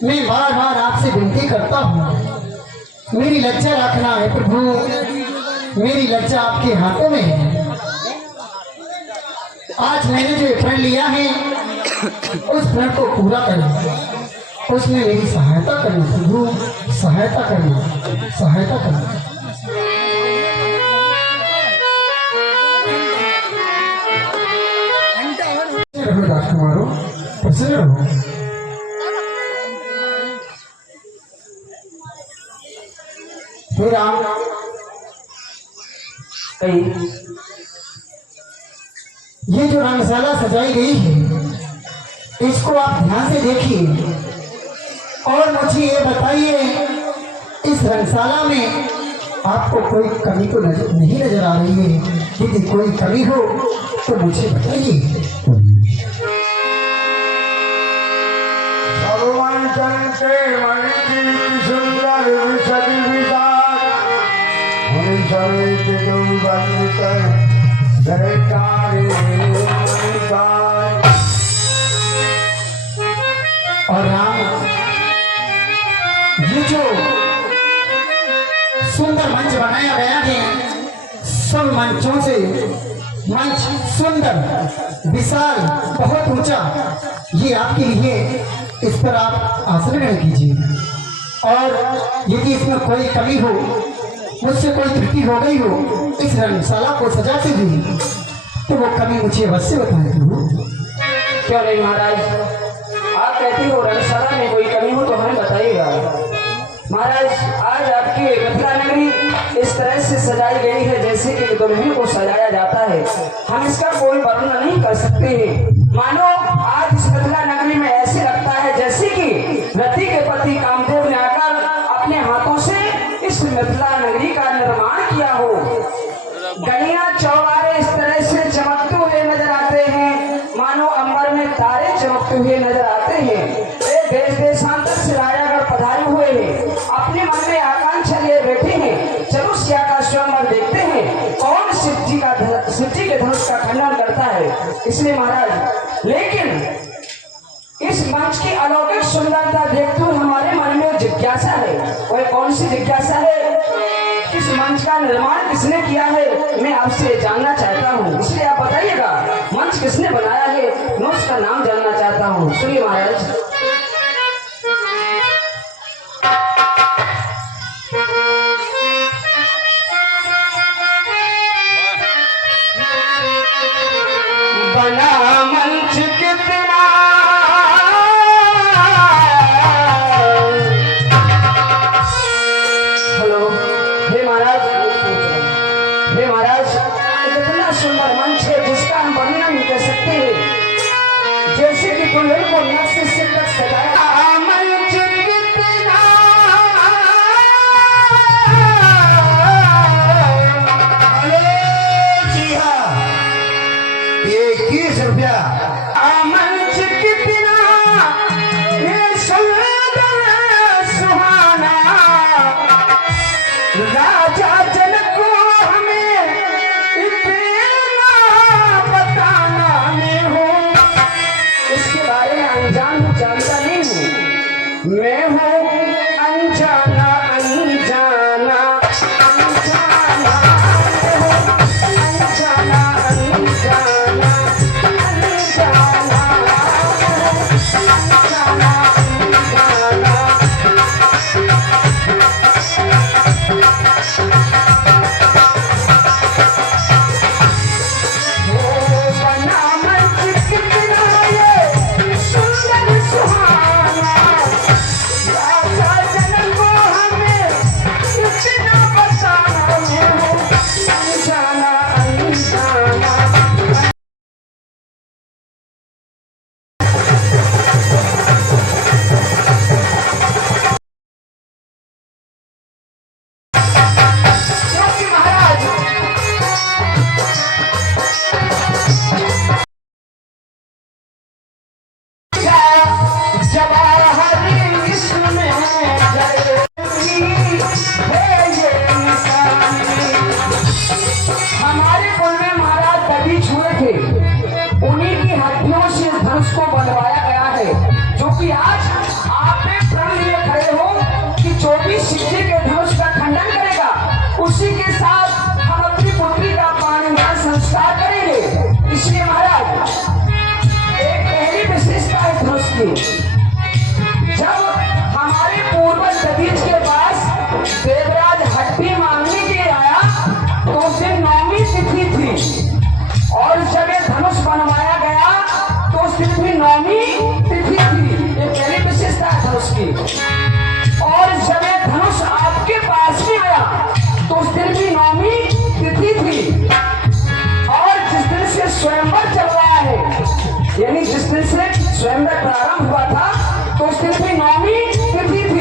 मैं बार बार आपसे विनती करता हूँ, मेरी लज्जा रखना है प्रभु। मेरी लज्जा आपके हाथों में है। आज मैंने जो प्रण लिया है उस प्रण को पूरा करना, उसमें मेरी सहायता करना प्रभु, सहायता करना, सहायता करना। राजकुमारों प्रसन्न रहो। फिर आप ये जो रंगशाला सजाई गई है इसको आप ध्यान से देखिए और मुझे ये बताइए, इस रंगशाला में आपको कोई कमी तो नहीं नजर आ रही है? यदि कोई कमी हो तो मुझे बताइए। और राम, ये जो सुंदर मंच बनाया गया है, सब मंचों से मंच सुंदर, विशाल, बहुत ऊंचा, ये आपके लिए। इस पर आप आसन ग्रहण कीजिए और यदि इसमें कोई कमी हो, मुझसे कोई त्रुटि हो गई हो इस रंगशाला को सजाते हुए, तो वो कमी मुझे अवश्य बताएं। क्यों नहीं महाराज, आप कहते हो रंगशाला में कोई कमी हो तो हमें बताइएगा। महाराज, आज आपकी मथुरा नगरी इस तरह से सजाई गई है जैसे कि दुल्हन को सजाया जाता है। हम इसका कोई वर्णन नहीं कर सकते हैं। मानो आज इस मथुरा नगरी में ऐसे लगता है जैसे कि रति के पति कामदेव ने आकर अपने हाथों से इस मथुरा नगरी का निर्माण किया हो। गलियां चौबारे इस तरह से चमकते हुए नजर आते हैं, मानो अंबर में तारे चमकते हुए नजर आते हैं। देश देशांतर से राजागढ़ पधारे हुए हैं, अपने मन में आकांक्षा लिए बैठे हैं। चलो सिया का स्वयंवर देखते हैं, कौन शिव जी के धनुष का खंडन करता है। इसलिए महाराज, लेकिन इस मंच की अलौकिक सुंदरता देखते हुए हमारे मन में जिज्ञासा है। वह कौन सी जिज्ञासा है? इस मंच का निर्माण किसने किया है, मैं आपसे जानना चाहता हूँ। इसलिए आप बताइएगा, मंच किसने बनाया है, मैं उसका नाम जानना चाहता हूँ। सुनिए महाराज। बना मंच कितना सुंदर को नक्श से तक सजाया। मंच कितना जी हाँ, ये 21 रुपया। मंच कितना ये सुंदर सुहाना, राजा जनक को हमें इतना बताना मैं हूँ, इसके बारे में अनजान हूँ, जानता नहीं हूँ, मैं हूँ अनजाना अनजाना अनजाना, मैं हूँ अनजाना अनजाना अनजाना, अनजाना अनजाना। बना मंच कितना ये सुंदर सुहाना, राजा जनक को हमें इतना बताना मैं हूँ अनजाना अनजाना। क्योंकि महाराज जवाहर इसमें हमारे कुल में महाराज दबीज हुए थे, उन्हीं की हड्डियों से धनुष को बनवाया गया है, जो कि आज आपने प्रण लिए खड़े हो कि 24 सिक्के के धनुष का खंडन करेगा, उसी के साथ हम अपनी पुत्री का प्राणदान संस्कार करेंगे। इसलिए महाराज एक पहली विशेषता है धनुष की, जब हमारे पूर्वज दधीच के पास देवराज हड्डी मांगने के लिए आया तो उस दिन 9वीं तिथि थी, और जब ये धनुष बनवाया गया तो उस दिन भी 9वीं तिथि थी। ये पहली विशेषता है धनुष की। और जब ये धनुष आपके पास में आया तो उस दिन भी 9वीं तिथि थी, और जिस दिन से स्वयंवर चल रहा है, यानी जिस दिन से स्वयंवर प्रारंभ हुआ था तो उस दिन भी 9वीं तिथि थी।